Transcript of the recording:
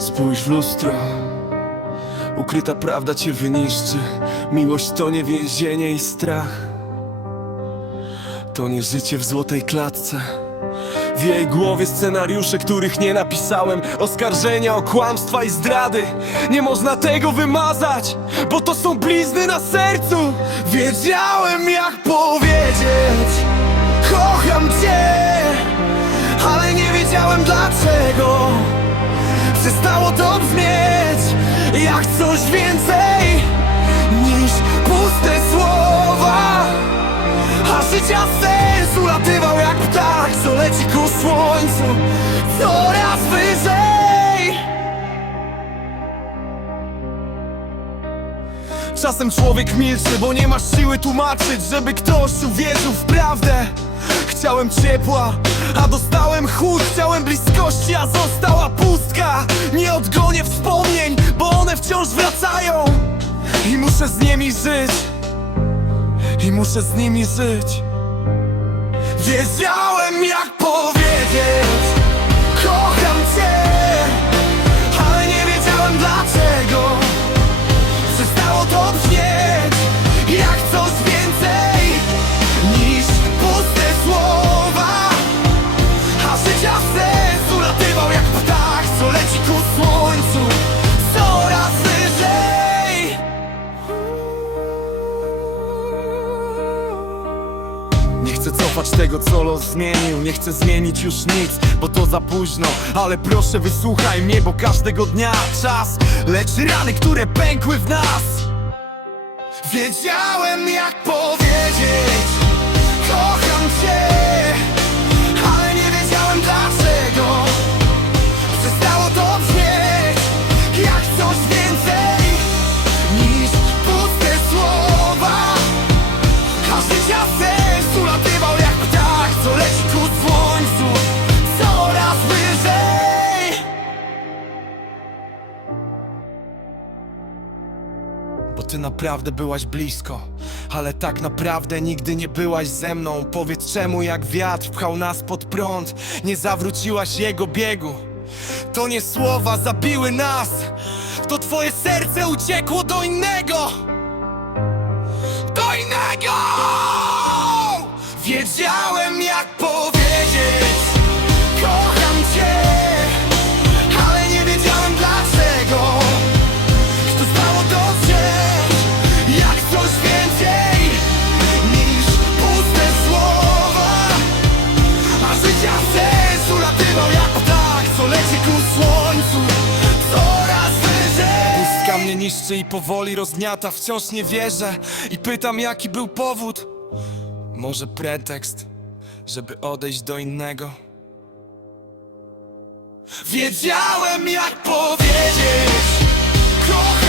Spójrz w lustro. Ukryta prawda cię wyniszczy. Miłość to nie więzienie i strach. To nie życie w złotej klatce. W jej głowie scenariusze, których nie napisałem. Oskarżenia o kłamstwa i zdrady. Nie można tego wymazać Bo to są blizny na sercu. Wiedziałem jak powiedzieć Jak coś więcej Niż puste słowa. A życia sens ulatywał jak ptak, co leci ku słońcu Coraz wyżej. Czasem człowiek milczy, bo nie ma siły tłumaczyć Żeby ktoś uwierzył w prawdę. Chciałem ciepła, a dostałem chłód Chciałem bliskości, a została pustka. Nie odgonię wspomnień, bo muszę z nimi żyć. I muszę z nimi żyć. Wiedziałem jak powiedzieć Nie chcę cofać tego, co los zmienił. Nie chcę zmienić już nic, bo to za późno. Ale proszę wysłuchaj mnie, bo każdego dnia czas Leczy rany, które pękły w nas. Wiedziałem jak powiedzieć ty naprawdę byłaś blisko. Ale tak naprawdę nigdy nie byłaś ze mną. Powiedz czemu jak wiatr pchał nas pod prąd Nie zawróciłaś jego biegu. To nie słowa zabiły nas. To twoje serce uciekło do innego. Do innego! Wiedziałem słońcu coraz wyżej. Pustka mnie niszczy i powoli rozgniata Wciąż nie wierzę. I pytam jaki był powód? Może pretekst, żeby odejść do innego? Wiedziałem jak powiedzieć Kocham